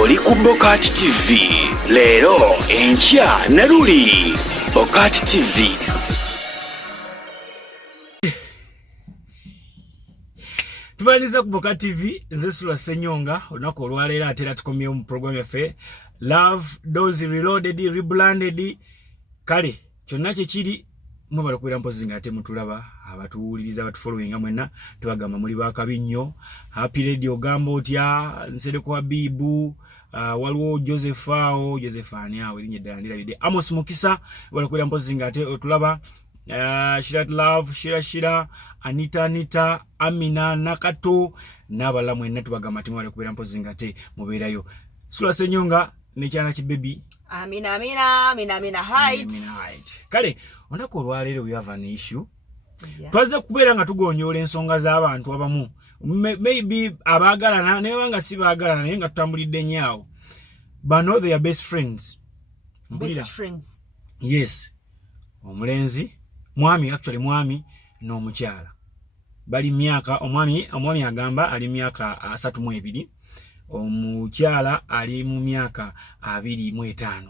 oli ku Bokat TV. Leero enkya ne luli Bokat TV. Tubaniza ku Bokat TV, nze Sula Senyonga, olunaku olwaleero ate tukomye mu program yaffe Love Doors Reloaded Rebranded. Kale kyonna kiri mubala kubeera mpozi nga ate mutulaba abatuwuliriza abatufollowinga mwenna tubagamba muli bakabi nnyo. Happy Radio gamba otya Nsereko Habibu, waliwo Josephani awo erinnya eddala ndirabidde, Amos Mukisa bala kubeera mpozi nga ate otulaba. Shirat Love, Shira, Anita, Amina, Nakato, n'abala mwenna tubagamba ati mwale kubeera mpozi nga ate mubeerayo. Sula Senyonga nekyana kibebi. Amina height. Kale onako olwaleero we have an issue. Twaze kubeera nga tugonyoola ensonga z'abantu abamu. Maybe abaagalana naye wanga si baagalana naye nga tutambulidde nnyo. Bano they are best friends. Best friends. Yes. Omulenzi mwami n'omukyala bali myaka, omwami agamba ali myaka 32, omukyala ali mu myaka 25.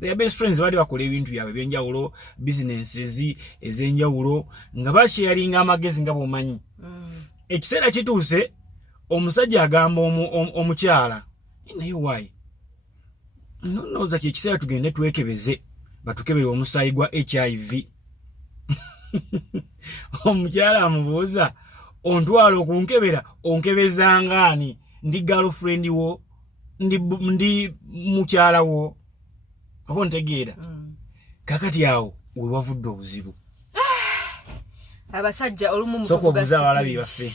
They are best friends, bali bakola ebintu byabwe ebyenjawulo, businesses ez'enjawulo nga basharinga amagezi nga bomanyi. Ekiseera kituuse omusajja agamba omukyala naye why noza kiseera tugende twekebeze batukebere omusaayi gwa HIV. Omukyala amubuuza ontwala okunkebera onkebeza ngaani? Ndi girlfriend wo, ndi mukyala wo. Oba ntegeera. Kakati awo we wavudde obuzibu. Abasajja olumu mukuvuga abalabi baffe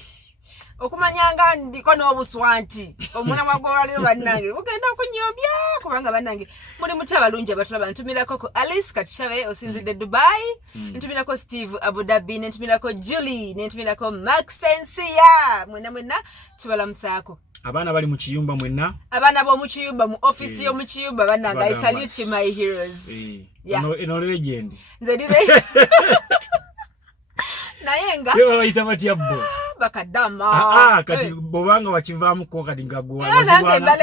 okumanyanga ndiko n'obuswanti omwana gw'olwaleero bannange mugenda okunyobya kubanga bannange muli muti abalungi abatulaba. Ntumirako ko Alice Katishabe osinzidde Dubai, ntumirako Steve Abu Dhabi, ntumirako Julie, ntumirako Max Sensia. Mwenna tubalamusaako. Abaana bali mu kiyumba mwenna, abaana b'omu kiyumba mu office y'omu kiyumba bannange. I salute my heroes. Eno legend nze dire nayenga yewe bayita batya bo bakadama kati bobanga wakivaamuko kati ngagwa wazibwana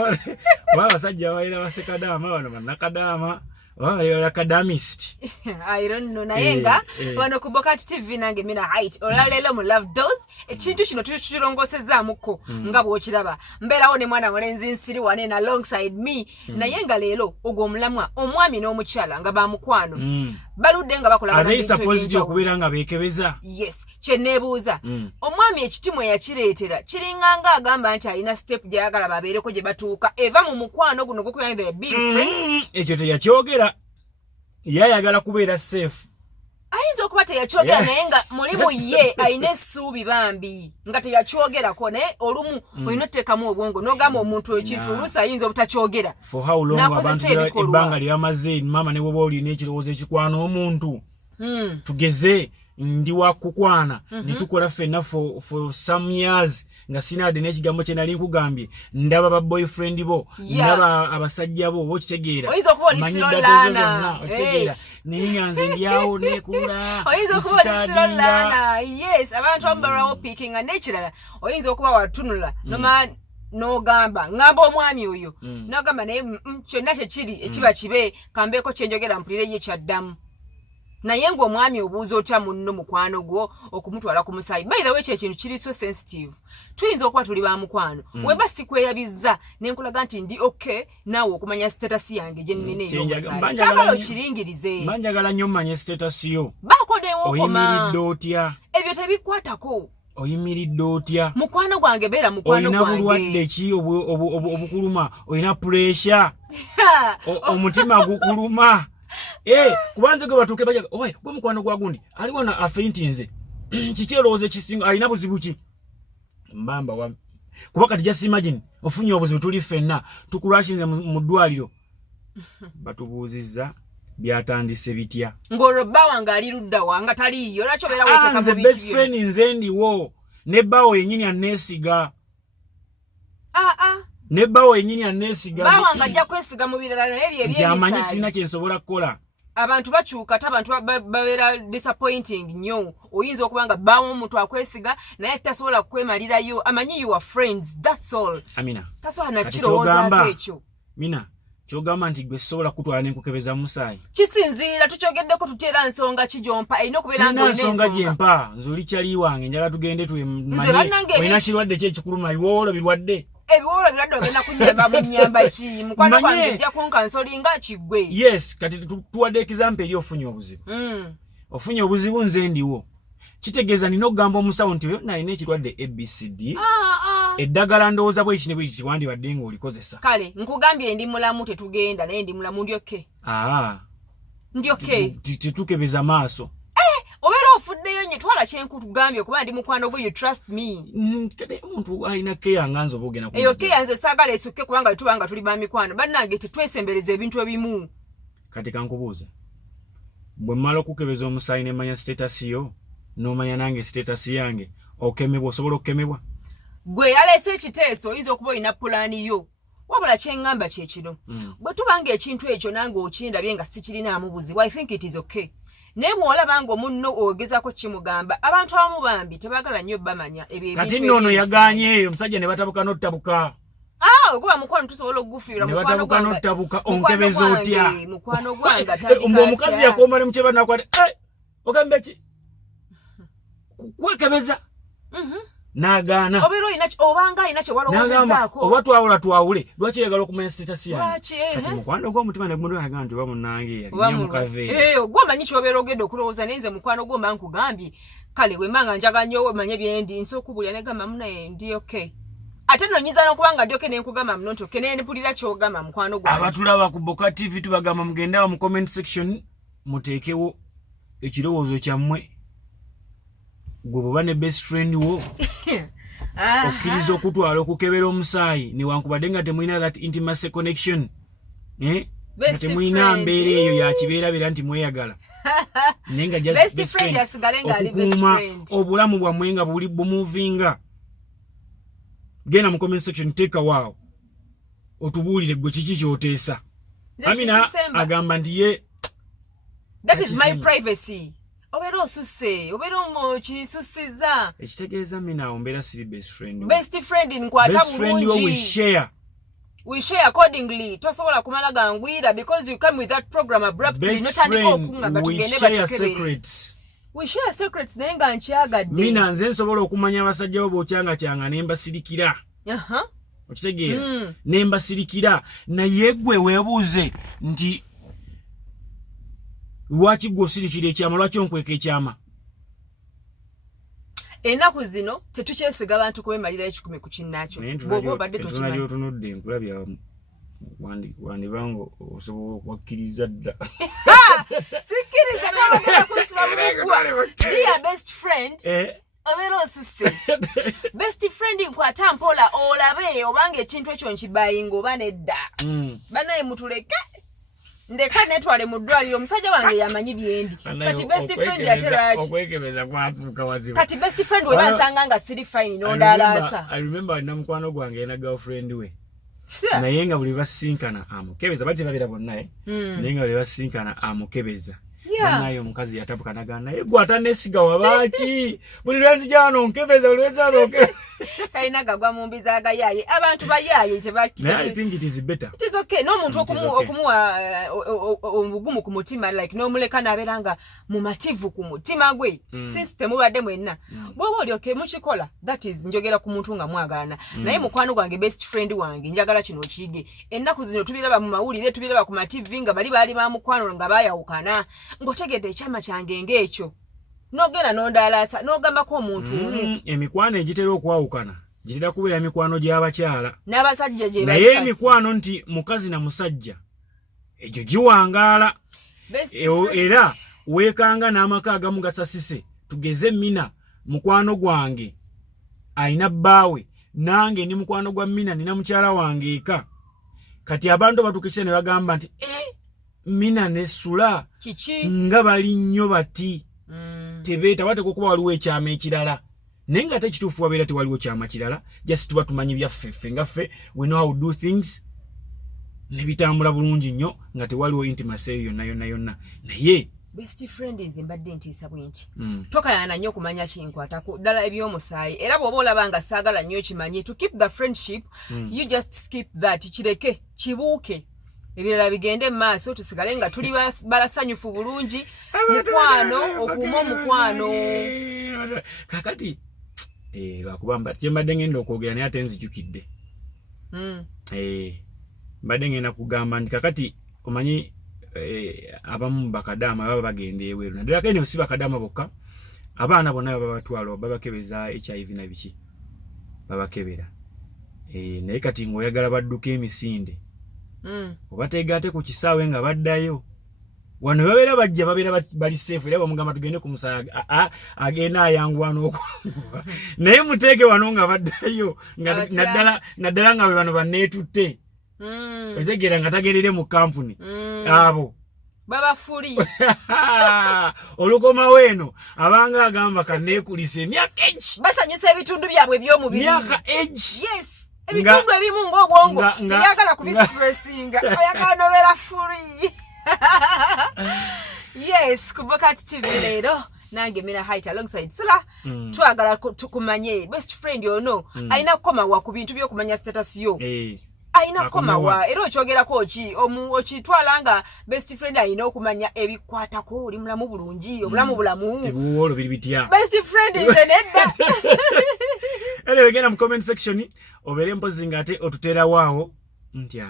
wala basajja waira basekadama bano nakadama wala academist. I don't know nayenga wano ku Bokat TV nange mina height olaleelo mu Love Doors ekintu kino tukirongosezaamuko nga bw'okiraba mbeerawo ne mwana mulenzi nsiri wane na alongside me nayenga leero ogwo omulamwa omwami n'omukyala nga bamukwano baludde nga bakola bana bintu supposed okubeera nga beekebeza. Yes, kyeneebuuza omwami ekitimu eyakireetera kiringanga agamba nti alina step gy'ayagala babeereko gye batuuka eva mu mukwano guno gwokubeera the big friends. Ekyo teyakyogera, yayagala kubeera safe. Ayinza okuba teyakyogera naye nga mulimu ye alina essuubi bambi nga teyakyogerako naye olumu olina oteekamu obwongo n'ogamba omuntu ekintu oluusi ayinza obutakyogera. For how long abantu ebbanga lyamaze maama ne bwoba olina ekirowoozo ekikwana omuntu tugeze ndi wakukwana ne tukola ffenna for some years nga sinade n'ekigambo kye nali nkugambye ndaba ba boyfriend bo ndaba abasajja bo okitegeera oyinza okuba olisirolana okitegeera naye nga nze ndyawo nekula oyinza okuba olisirolana. Yes, abantu ambarawo picking n'ekirala oyinza okuba watunula noma n'ogamba ngamba omwami oyo n'ogamba naye kyonna kyekiri ekiba kibe kambeeko kyenjogera mpulire ye kyaddamu naye ng'omwami obuuza otya munno mukwano gwo okumutwala ku musaayi. By the way ekintu kiri so sensitive. Tuyinza okuba tuli ba mukwano weba sikweyabizza nenkulaga nti ndi okay naawe okumanya status yange gye nnina ey'omusaayi saagala okiringirize. Manjagala nnyo mmanye status yo. Baakodewo okoma oyimiridde otya? Ebyo tebikwatako. Oyimiridde otya? Mukwano gwange beera mukwano gwange. Oyina bulwadde ki obukuluma? Oyina pressure? Omutima gukuluma? Kubanze gwe batuuke bajaga oye gwe mukwano gwa gundi aliwo na afeintinze kiki erowoozo ekisinga alina buzibu ki? Mbamba wa kuba kati just imagine ofunye obuzibu tuli ffenna tukulwashinze mu ddwaliro batubuuzizza byatandise bitya ng'olwo bba wange ali ludda wanga taliiyo lwaki obeera weeteekamu nze best friend nze ndiwo ne bbawo yennyini anneesiga ne bbawo yennyini anneesiga bba wange ajja kwesiga mu birala naye bye nti amanyi sirina kye nsobola kukola abantu bakyuka abantu babeera disappointing nnyo oyinza okubanga bawo omuntu akwesiga naye tasobola kwemalirayo amanyi you are friends that's all Amina tasobola nakirowoozaako ekyo Mina kyogamba nti gwe sobola kutwala n'enkukebeza musaayi kisinziira tukyogeddeko tuteera nsonga kijompa erina okubeera nga ensonga gyempa nze oli kyali wange njagala tugende tulina kirwadde ki ekikuluma ebiwoolo birwadde ebiwoolo birwadde ogenda kunyamba mu nnyamba ki mukwano gwange ejja kunkansolinga kiggwe yes kati tuwadde example eri ofunye obuzibu ofunye obuzibu nze ndiwo kitegeeza nina okugamba omusawo nti oyo nalina ekirwadde ABCD eddagala ndowooza bweki ne bweki wandibadde ng'olikozesa kale nkugambye ndi mulamu tetugenda naye ndi mulamu ndyoke tetukebeza maaso obeera ofuddeyo nye twala kyenkutugambye okuba ndi mukwano gwe you trust me kale omuntu alina keya nga nze oba ogenda eyo keya nze saagala esukke kubanga tuba nga tuli ba mikwano bannange tetwesembereza ebintu ebimu kati kankubuuza bwe mmala okukebeza omusaayi nemanya status yo n'omanya nange status yange okemebwa osobola okukemebwa gwe yaleese ekiteeso oyinza okuba olina pulaani yo wabula kyeŋŋamba kye kino bwe tubanga ekintu ekyo nange okindabye nga sikirinaamu buzibu I think it is okay naye bw'olabanga omunno ogezaako kimugamba abantu abamu bambi tebaagala nnyo bamanya ebyo kati nno yagaanye eyo omusajja ne batabuka n'ottabuka oguba mukwano tusobola okugufiira ne batabuka n'ottabuka onkebeza otya mukwano gwange mbu omukazi yakooma ne mukyeba nakwate ogambe ki kwekebeza n'agaana obanga alina kyewalowoozezaako oba twawule lwaki oyagala okumanya status yange kati mukwano gw'omutima ne gumuntu agamba nti oba munnange yalinnya mu kaveera gw'omanyi kyobeera ogenda okulowooza naye nze mukwano gwo mba nkugambye kale bwe mba nga njaga nnyo omanye byendi nsobola okubulira ne gamba munaye ndi okay ate nno nyiza n'okuba nga ndi okay ne nkugamba muno nti okay naye mpulira kyogamba mukwano gwange abatulaba ku Boka TV tubagamba mugende awo mu comment section muteekewo ekirowoozo kyammwe gwe bw'oba ne best friend wo okkiriza okutwala okukebera omusaayi newankubadde nga temulina that intimacy connection nga temulina mbeera eyo yakibeerabeera nti mweyagala naye nga best friend okukuuma obulamu bwammwe nga buli bumuvinga genda mu comment section teeka waawo otubuulire gwe kiki kyoteesa Amina agamba nti ye that is my privacy obeera osusse obeera okisusiza ekitegeeza Amina ombeera siri best friend nkwata bulungi we share accordingly tosobola kumala gangwira because you come with that program abruptly notandika okungamba tugende batukebere we share secrets naye nga nkyagadde Mina nze nsobola okumanya abasajja bo b'okyangakyanga ne mbasirikira okitegeera ne mbasirikira naye gwe weebuuze nti lwaki gwe osirikira ekyama lwaki onkweka ekyama ennaku zino tetukyesiga bantu kwemalira ekikumi ku kinnaakyo bw'oba obadde tokimanyi otunudde nkulabya wandibanga osobola okwakkiriza dda sikkiriza nabagenda kunsiba mumugwa dear best friend obeera osusse best friend nkwata mpola olabe obanga ekintu ekyo nkibayinga oba nedda banaye mutuleke ndeka netwale mu ddwaliro omusajja wange yamanyi byendi kati best friend yateraki okwekebeza kwatuuka wazibu kati best friend we basanga nga siri fine nondalaasa I remember alina mukwano gwange yena girlfriend we naye nga buli basinkana amukebeza bati babira bonna naye nga buli basinkana amukebeza naye omukazi yatabuka nagana naye gwe atanesiga wabaki buli lwenzijano nkebeza buli lwenzijano nkebeza kaina gagwa mu mbiza agayaye abantu bayaye tebakita I think it is better it is okay no muntu okumuwa obugumu ku mutima like no muleka naberanga mu mativu ku mutima gwe system ubadde mwenna bwoba oli okay mukikola that is njogera ku muntu nga mwagana naye mukwano gwange best friend wange njagala kino kige ennaku zino tubiraba mu mawulire tubiraba ku mativu nga bali ba mukwano nga bayawukana ngotegedde ekyama kyange ng'ekyo nogenda nondalaasa nogambako omuntu emikwano egitera okwawukana gitera kubeera mikwano gy'abakyala n'abasajja gye naye emikwano nti mukazi na musajja egyo giwangaala era weekanga n'amaka agamu gasasise tugeze Mina mukwano gwange alina bbaawe nange ndi mukwano gwa Mina nina mukyala wange eka kati abantu batukise ne bagamba nti Mina ne Sula nga bali nnyo bati tebeeta bateko kuba waliwo ekyama ekirala naye nga tekituufu wabeera tewaliwo kyama kirala just tuba tumanyi byaffe ffe nga ffe we know how to do things ne bitambula bulungi nnyo nga tewaliwo intimacy yonna naye best friend nze mbadde ntiisa bwenti tokayana nnyo okumanya kinkwatako ddala eby'omusaayi era bw'oba olaba nga saagala nnyo kimanyi to keep the friendship you just skip that kireke kibuuke ebirala bigende mu maaso tusigale nga tuli balasanyufu bulungi mukwano okuuma omukwano kakati lwakubamba kyembadde ngenda okwogera naye ate nzijukidde mbadde ngenda kugamba nti kakati omanyi abamu bakadaama baba bagenda eweeru naddala kene si bakadaama bokka abaana bonna babatwala babakebeza HIV na biki babakebera naye kati ng'oyagala badduka emisinde obateega ate ku kisaawe nga baddayo wano babeera bajja babeera bali seefu era bamugamba tugende ku musaayi agenda ayanguwa n'okwanguwa naye muteeke wano nga baddayo naddala nga bwe bano banneetutte otegeera nga tagerere mu kampuni abo babafuli olukomawo eno abanga agamba kaneekulisa emyaka egi basanyusa ebitundu byabwe by'omubiri myaka egi yes ebitundu ebimu ng'obwongo teyagala kubisitressinga oyagala nobeera fuli yes ku Bokati TV leero nange Mina Height alongside Sula twagala tukumanye best friend ono alina kukomawa ku bintu by'okumanya status yo aina komawa era okyogerako okitwala nga best friend alina okumanya ebikwatako oli mulamu bulungi obulamu bulamu ebiwolo biri bitya best friend nze nedda ele wegenda mu comment section obere mpozi ngate otutera waawo nti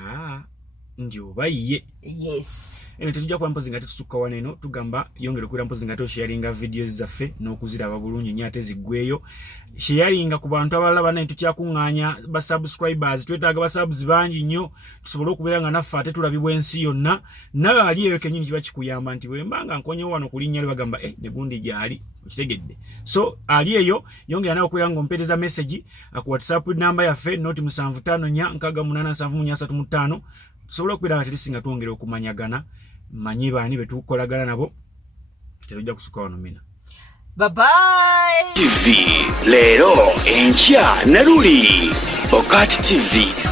ndi obayiye yes ene tujja kwa mpozi ngate tusukka waneno tugamba yongera kuira mpozi ngate sharinga videos zaffe n'okuziraba bulungi nyate zigweyo sharinga ku bantu abalala bana tukyakuŋŋaanya ba subscribers twetaaga ba subs bangi nnyo tusobole okubeera nga naffe ate tulabibwa ensi yonna nawe aliyeyo kenyini kiba kikuyamba nti bwembanga nkonyewo wano kulinnya lwe bagamba ne gundi gyali okitegedde so aliyeyo yongera nawe okubeera ng'ompeereza message ku WhatsApp namba yaffe noti 75498735 tusobole okubeera nga terisi nga twongera okumanyagana manyi baani betukolagana nabo tetujja kusuka wano Mina. Bye bye. TV leero enkya Naruli Bokati TV.